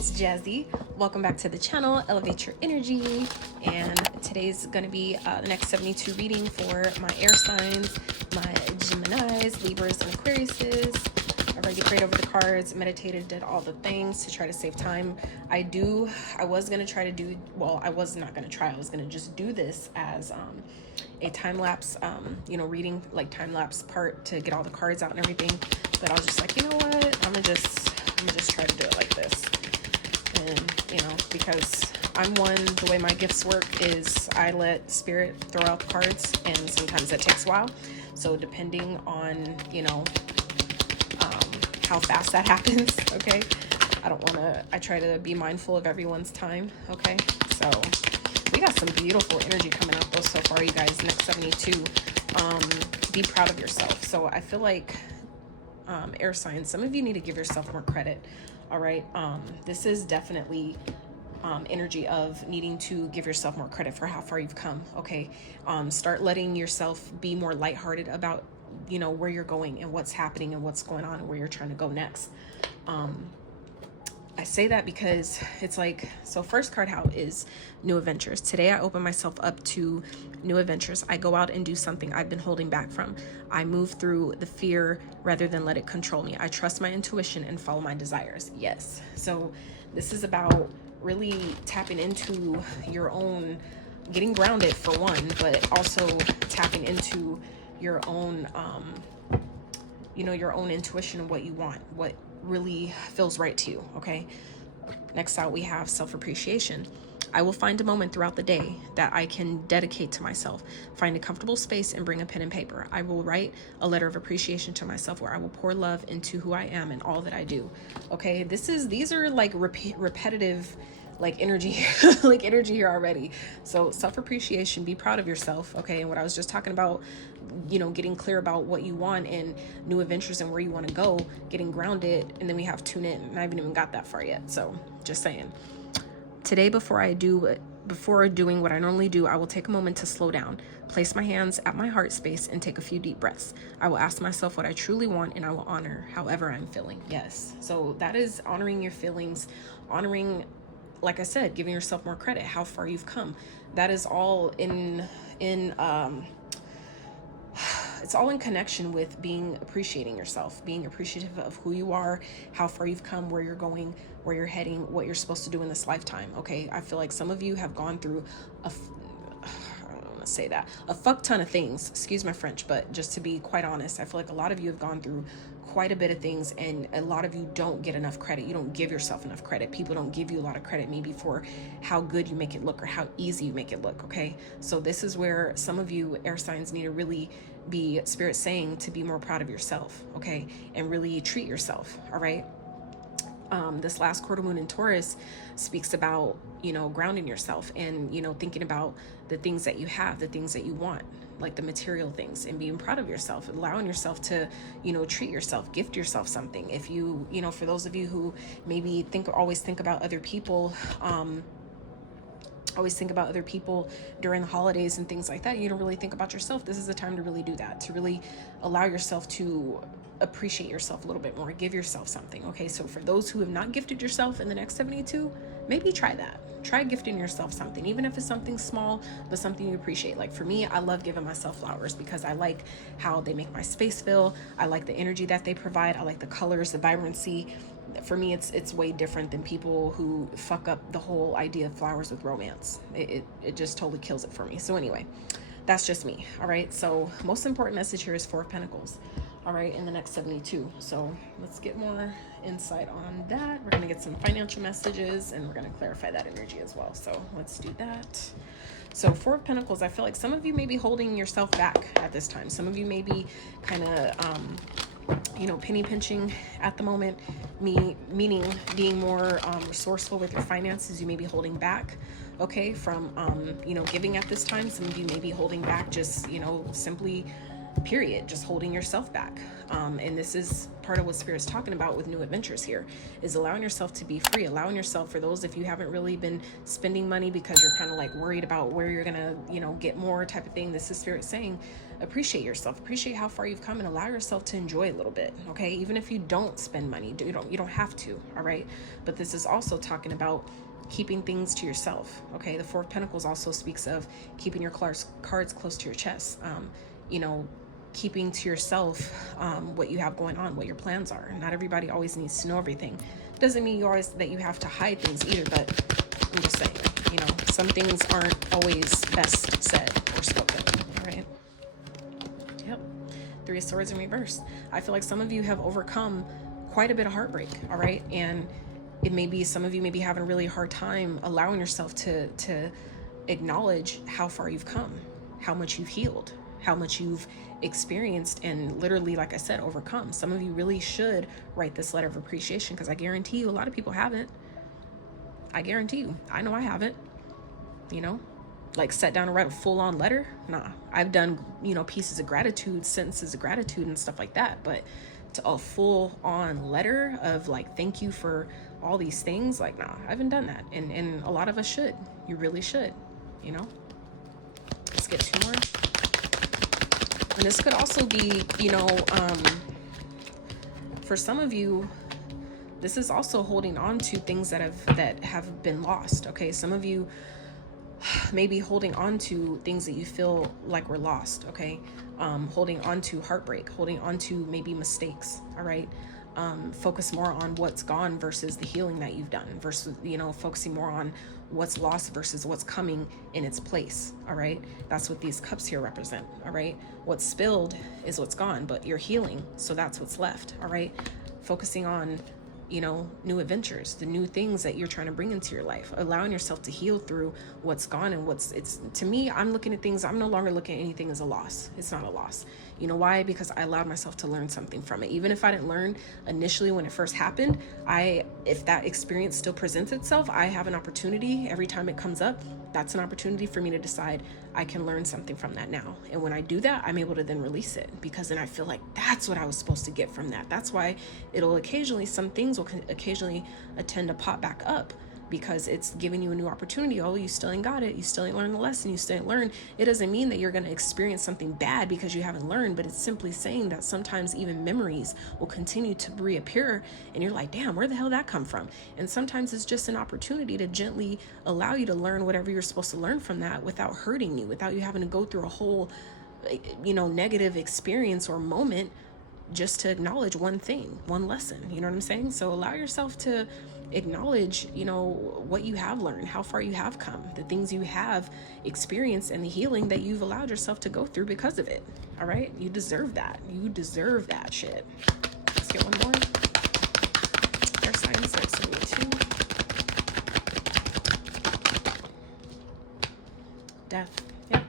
it's Jazi. Welcome back to the channel, Elevate Your Energy. And today's going to be the next 72 reading for my air signs, my Geminis, Libras, and Aquariuses. I've already prayed over the cards, meditated, did all the things to try to save time. I was going to try to do, well, I was not going to try. I was going to just do this as a time-lapse, reading, like time-lapse part to get all the cards out and everything. But I was just like, you know what? I'm gonna just try to do it like this. And, because the way my gifts work is I let spirit throw out the cards, and sometimes that takes a while. So depending on, how fast that happens, okay? I try to be mindful of everyone's time, okay? So we got some beautiful energy coming up though so far, you guys. Next 72, be proud of yourself. So I feel like air signs, some of you need to give yourself more credit. All right, this is definitely energy of needing to give yourself more credit for how far you've come. Okay, start letting yourself be more lighthearted about where you're going and what's happening and what's going on and where you're trying to go next. I say that because it's like, so first card out is new adventures. Today I open myself up to new adventures. I go out and do something I've been holding back from. I move through the fear rather than let it control me. I trust my intuition and follow my desires. Yes. So this is about really tapping into your own, getting grounded for one, but also tapping into your own, your own intuition and what you want, what really feels right to you. Okay, next out we have self-appreciation. I will find a moment throughout the day that I can dedicate to myself, find a comfortable space and bring a pen and paper. I will write a letter of appreciation to myself where I will pour love into who I am and all that I do. Okay, these are like repetitive like energy like energy here already. So self-appreciation, be proud of yourself. Okay, and what I was just talking about, getting clear about what you want and new adventures and where you want to go, getting grounded. And then we have tune in, and I haven't even got that far yet, so just saying. Today, before doing what I normally do, I will take a moment to slow down, place my hands at my heart space and take a few deep breaths. I will ask myself what I truly want, and I will honor however I'm feeling. Yes, so that is honoring your feelings, honoring, like I said, giving yourself more credit, how far you've come. That is all it's all in connection with appreciating yourself, being appreciative of who you are, how far you've come, where you're going, where you're heading, what you're supposed to do in this lifetime. Okay, I feel like some of you have gone through I don't want to say that, a fuck ton of things, excuse my French, but just to be quite honest, I feel like a lot of you have gone through quite a bit of things, and a lot of you don't get enough credit. You don't give yourself enough credit. People don't give you a lot of credit, maybe for how good you make it look or how easy you make it look. Okay, so this is where some of you air signs need to really be, spirit saying, to be more proud of yourself. Okay, and really treat yourself. All right. This last quarter moon in Taurus speaks about, grounding yourself and, thinking about the things that you have, the things that you want, like the material things, and being proud of yourself, allowing yourself to, treat yourself, gift yourself something. If you, for those of you who maybe always think about other people, during the holidays and things like that, you don't really think about yourself. This is the time to really do that, to really allow yourself to appreciate yourself a little bit more, give yourself something. Okay, so for those who have not gifted yourself in the next 72, maybe try that. Try gifting yourself something, even if it's something small, but something you appreciate. Like for me, I love giving myself flowers because I like how they make my space feel. I like the energy that they provide. I like the colors, the vibrancy. For me, it's way different than people who fuck up the whole idea of flowers with romance. It just totally kills it for me. So anyway, that's just me. All right, so most important message here is Four of Pentacles. All right, in the next 72. So let's get more insight on that. We're going to get some financial messages, and we're going to clarify that energy as well. So let's do that. So Four of Pentacles, I feel like some of you may be holding yourself back at this time. Some of you may be kind of, penny pinching at the moment, meaning being more resourceful with your finances. You may be holding back, okay, from, giving at this time. Some of you may be holding back just, simply period. Just holding yourself back. And this is part of what Spirit's talking about with new adventures here, is allowing yourself to be free, allowing yourself, for those, if you haven't really been spending money because you're kind of like worried about where you're gonna, you know, get more type of thing. This is Spirit saying, appreciate yourself, appreciate how far you've come, and allow yourself to enjoy a little bit. Okay, even if you don't spend money, you don't have to. All right, but this is also talking about keeping things to yourself. Okay, the Four of Pentacles also speaks of keeping your cards close to your chest. You know, keeping to yourself what you have going on, what your plans are. Not everybody always needs to know everything. Doesn't mean that you have to hide things either, but I'm just saying, you know, some things aren't always best said or spoken. All right. Yep. Three of Swords in reverse. I feel like some of you have overcome quite a bit of heartbreak. All right. And it may be, some of you may be having a really hard time allowing yourself to acknowledge how far you've come, how much you've healed, how much you've experienced, and literally, like I said, overcome. Some of you really should write this letter of appreciation, because I guarantee you a lot of people haven't. I guarantee you. I know I haven't. You know, like sat down and write a full-on letter. Nah, I've done, you know, pieces of gratitude, sentences of gratitude and stuff like that, but to a full-on letter of like, thank you for all these things, like, nah, I haven't done that. And a lot of us should. You really should, you know. Let's get two more. And this could also be, you know, for some of you, this is also holding on to things that have been lost. Okay, some of you may be holding on to things that you feel like were lost. Okay, holding on to heartbreak, holding on to maybe mistakes. All right, focus more on what's gone versus the healing that you've done, versus, you know, focusing more on what's lost versus what's coming in its place. All right, that's what these cups here represent. All right, what's spilled is what's gone, but you're healing, so that's what's left. All right, focusing on, you know, new adventures, the new things that you're trying to bring into your life, allowing yourself to heal through what's gone. And it's to me, I'm looking at things, I'm no longer looking at anything as a loss. It's not a loss. You know why? Because I allowed myself to learn something from it. Even if I didn't learn initially when it first happened, if that experience still presents itself, I have an opportunity every time it comes up. That's an opportunity for me to decide I can learn something from that now. And when I do that, I'm able to then release it, because then I feel like that's what I was supposed to get from that. That's why it'll occasionally, some things will occasionally tend to pop back up, because it's giving you a new opportunity. Oh, you still ain't got it. You still ain't learned the lesson. You still ain't learned. It doesn't mean that you're going to experience something bad because you haven't learned, but it's simply saying that sometimes even memories will continue to reappear, and you're like, damn, where the hell did that come from? And sometimes it's just an opportunity to gently allow you to learn whatever you're supposed to learn from that without hurting you, without you having to go through a whole, you know, negative experience or moment, just to acknowledge one thing, one lesson. You know what I'm saying? So allow yourself to acknowledge, you know, what you have learned, how far you have come, the things you have experienced, and the healing that you've allowed yourself to go through because of it. All right, you deserve that. You deserve that shit. Let's get one more. Air signs, that's 72. Death. Yep.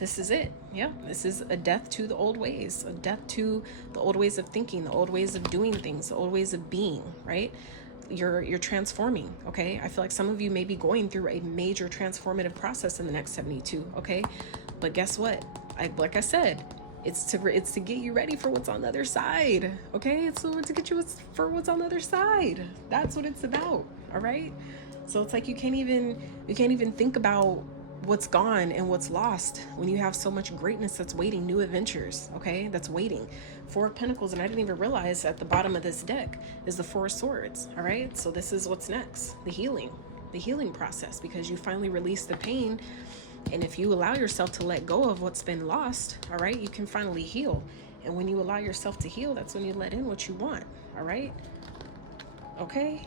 This is it. Yeah, this is a death to the old ways, a death to the old ways of thinking, the old ways of doing things, the old ways of being, right? You're transforming. Okay, I feel like some of you may be going through a major transformative process in the next 72. Okay, but guess what? Like I said, it's to get you ready for what's on the other side. Okay, it's to get you for what's on the other side. That's what it's about. All right, so it's like you can't even think about what's gone and what's lost when you have so much greatness that's waiting, new adventures, okay, that's waiting. Four of Pentacles, and I didn't even realize at the bottom of this deck is the Four of Swords. All right, so this is what's next, the healing process, because you finally release the pain. And if you allow yourself to let go of what's been lost, all right, you can finally heal. And when you allow yourself to heal, that's when you let in what you want. All right, okay.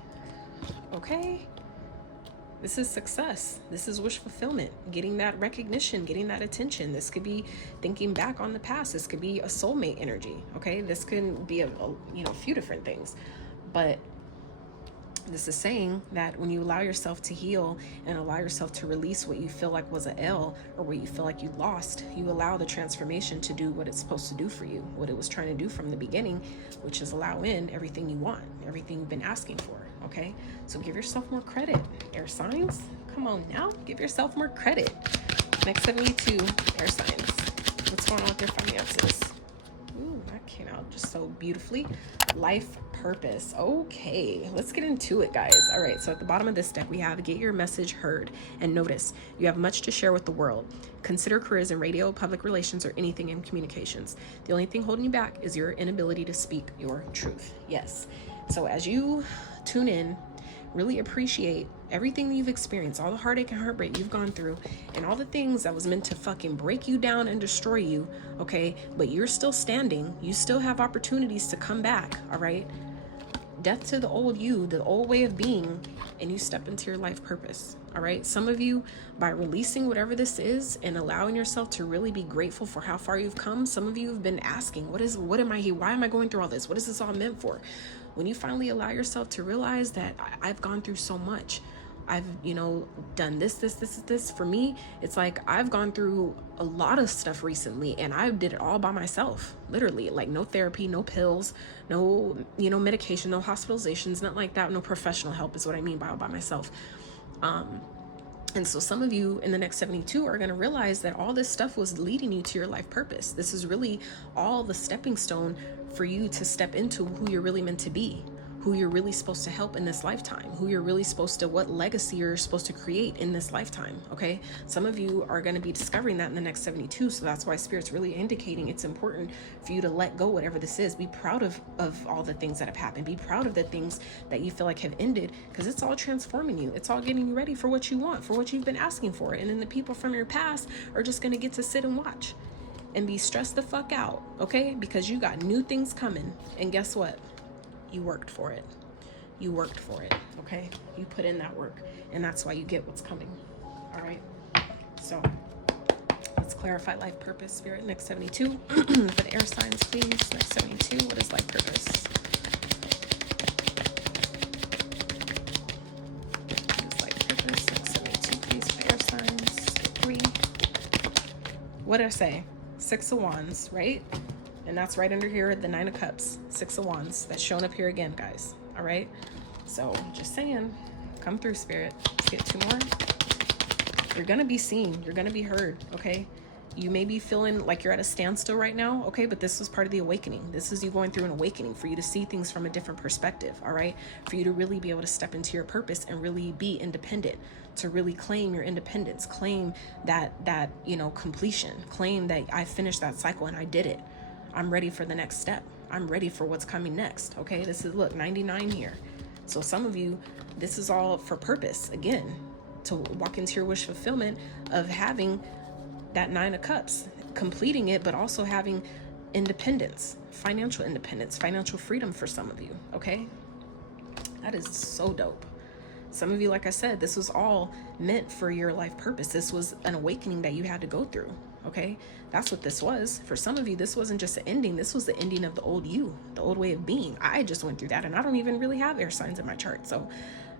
This is success. This is wish fulfillment, getting that recognition, getting that attention. This could be thinking back on the past. This could be a soulmate energy. Okay, this can be a few different things, but this is saying that when you allow yourself to heal and allow yourself to release what you feel like was an L, or what you feel like you lost, you allow the transformation to do what it's supposed to do for you, what it was trying to do from the beginning, which is allow in everything you want, everything you've been asking for. Okay, so give yourself more credit, air signs. Come on now, give yourself more credit. Next 72, air signs. What's going on with your finances? Ooh, that came out just so beautifully. Life purpose. Okay, let's get into it, guys. All right, so at the bottom of this deck, we have get your message heard. And notice, you have much to share with the world. Consider careers in radio, public relations, or anything in communications. The only thing holding you back is your inability to speak your truth. Yes. So as you tune in, really appreciate everything that you've experienced, all the heartache and heartbreak you've gone through, and all the things that was meant to fucking break you down and destroy you, okay? But you're still standing. You still have opportunities to come back, all right? Death to the old you, the old way of being, and you step into your life purpose, all right? Some of you, by releasing whatever this is and allowing yourself to really be grateful for how far you've come, some of you have been asking, why am I going through all this? What is this all meant for? When you finally allow yourself to realize that I've gone through so much, I've, done this. For me, it's like I've gone through a lot of stuff recently, and I did it all by myself, literally. Like no therapy, no pills, no, medication, no hospitalizations, not like that. No professional help is what I mean by all by myself. And so some of you in the next 72 are going to realize that all this stuff was leading you to your life purpose. This is really all the stepping stone for you to step into who you're really meant to be, who you're really supposed to help in this lifetime, what legacy you're supposed to create in this lifetime, okay? Some of you are going to be discovering that in the next 72, so that's why Spirit's really indicating it's important for you to let go whatever this is. Be proud of all the things that have happened. Be proud of the things that you feel like have ended, because it's all transforming you. It's all getting you ready for what you want, for what you've been asking for, and then the people from your past are just going to get to sit and watch and be stressed the fuck out, okay? Because you got new things coming, and guess what? You worked for it. You worked for it, okay? You put in that work, and that's why you get what's coming, all right? So let's clarify life purpose, Spirit. Next 72 for the air signs, please. Next 72, what is life purpose? What is life purpose? Next 72, please, for air signs. 3. What did I say? 6 of Wands, right? And that's right under here, the 9 of Cups, 6 of Wands. That's shown up here again, guys. All right? So just saying, come through, Spirit. Let's get 2 more. You're going to be seen. You're going to be heard, okay? You may be feeling like you're at a standstill right now, okay? But this was part of the awakening. This is you going through an awakening for you to see things from a different perspective, all right? For you to really be able to step into your purpose and really be independent, to really claim your independence, claim that completion, claim that I finished that cycle and I did it. I'm ready for the next step. I'm ready for what's coming next. Okay, this is, look, 99 here. So some of you, this is all for purpose. Again, to walk into your wish fulfillment of having that 9 of Cups, completing it, but also having independence, financial freedom for some of you. Okay, that is so dope. Some of you, like I said, this was all meant for your life purpose. This was an awakening that you had to go through. Okay, that's what this was. For some of you, this wasn't just an ending. This was the ending of the old you, the old way of being. I just went through that, and I don't even really have air signs in my chart. So,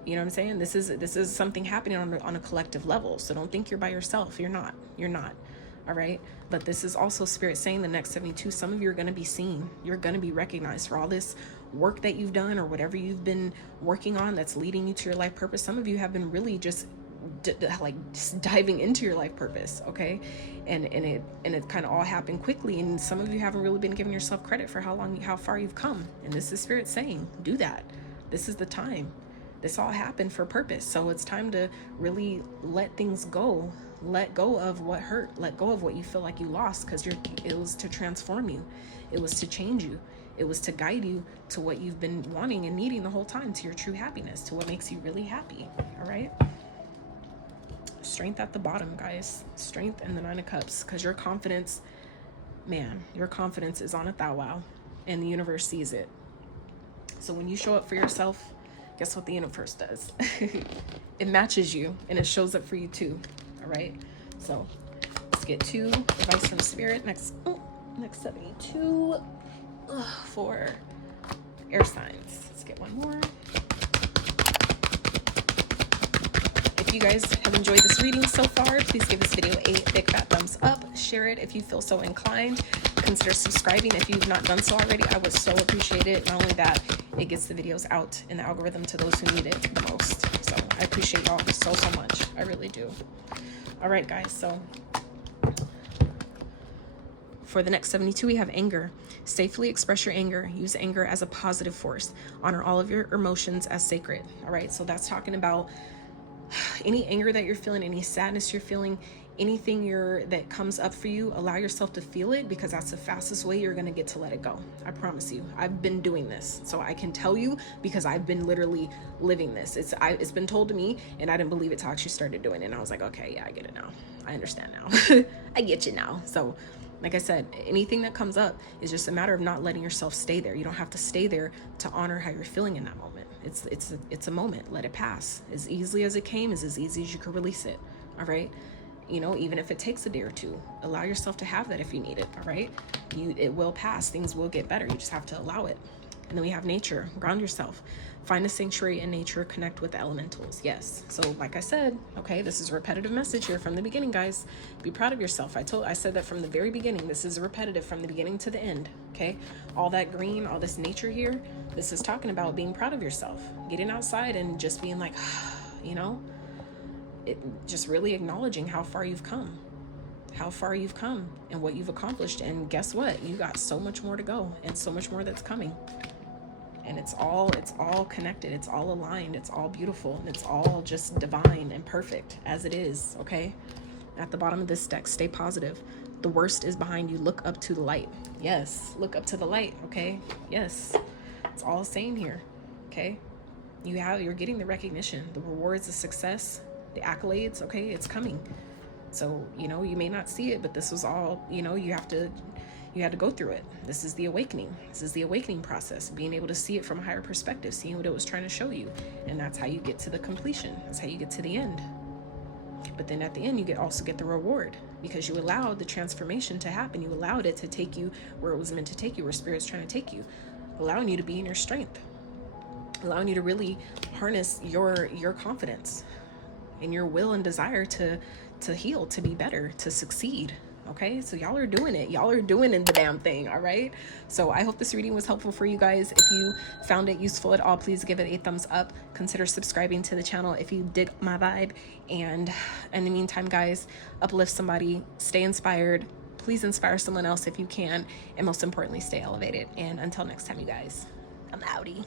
you know what I'm saying? This is something happening on a collective level. So don't think you're by yourself. You're not. All right. But this is also Spirit saying the next 72, some of you are going to be seen. You're going to be recognized for all this work that you've done or whatever you've been working on that's leading you to your life purpose. Some of you have been really just diving into your life purpose, okay? And it kind of all happened quickly, and some of you haven't really been giving yourself credit for how far you've come. And this is Spirit saying, do that. This is the time. This all happened for purpose. So it's time to really let things go. Let go of what hurt. Let go of what you feel like you lost, because it was to transform you. It was to change you. It was to guide you to what you've been wanting and needing the whole time, to your true happiness, to what makes you really happy. All right? Strength at the bottom, guys. Strength and the 9 of Cups, because your confidence, man, your confidence is on a thou wow, and the universe sees it. So when you show up for yourself, guess what the universe does? It matches you, and it shows up for you too. All right? So let's get 2 advice from Spirit. Next 72 for air signs. Let's get 1 more. If you guys have enjoyed this reading so far, please give this video a big fat thumbs up. Share it if you feel so inclined. Consider subscribing if you've not done so already. I would so appreciate it. Not only that, it gets the videos out in the algorithm to those who need it the most. So I appreciate y'all so much. I really do. All right, guys. So For the next 72, we have anger. Safely express your anger. Use anger as a positive force. Honor all of your emotions as sacred. All right, so that's talking about any anger that you're feeling, any sadness you're feeling, anything that comes up for you, allow yourself to feel it, because that's the fastest way you're going to get to let it go. I promise you. I've been doing this, so I can tell you, because I've been literally living this. It's been told to me, and I didn't believe it till I actually started doing it, and I was like, okay, yeah, I get it now. I understand now. I get you now. So like I said, anything that comes up is just a matter of not letting yourself stay there. You don't have to stay there to honor how you're feeling in that moment. It's a moment. Let it pass. As easily as it came is as easy as you can release it. All right. You know, even if it takes a day or two, allow yourself to have that if you need it. All right. It will pass. Things will get better. You just have to allow it. And then we have nature. Ground yourself. Find a sanctuary in nature. Connect with the elementals. Yes. So like I said, okay, this is a repetitive message here from the beginning, guys. Be proud of yourself. I said that from the very beginning. This is repetitive from the beginning to the end. Okay. All that green, all this nature here, this is talking about being proud of yourself. Getting outside and just being like, you know, just really acknowledging how far you've come. How far you've come and what you've accomplished. And guess what? You got so much more to go and so much more that's coming. And it's all connected. It's all aligned. It's all beautiful. And it's all just divine and perfect as it is. Okay. At the bottom of this deck, stay positive. The worst is behind you. Look up to the light. Yes. Look up to the light. Okay. Yes. It's all saying here. Okay. You're getting the recognition, the rewards, the success, the accolades. Okay. It's coming. So, you know, you may not see it, but this was all, you know, you had to go through it. This is the awakening. This is the awakening process, being able to see it from a higher perspective, seeing what it was trying to show you. And that's how you get to the completion. That's how you get to the end. But then at the end, you also get the reward, because you allowed the transformation to happen. You allowed it to take you where it was meant to take you, where Spirit's trying to take you, allowing you to be in your strength, allowing you to really harness your confidence and your will and desire to heal, to be better, to succeed. Okay, so y'all are doing it. Y'all are doing the damn thing. All right. So I hope this reading was helpful for you guys. If you found it useful at all, please give it a thumbs up. Consider subscribing to the channel if you dig my vibe. And in the meantime, guys, uplift somebody, stay inspired. Please inspire someone else if you can. And most importantly, stay elevated. And until next time, you guys, I'm outie.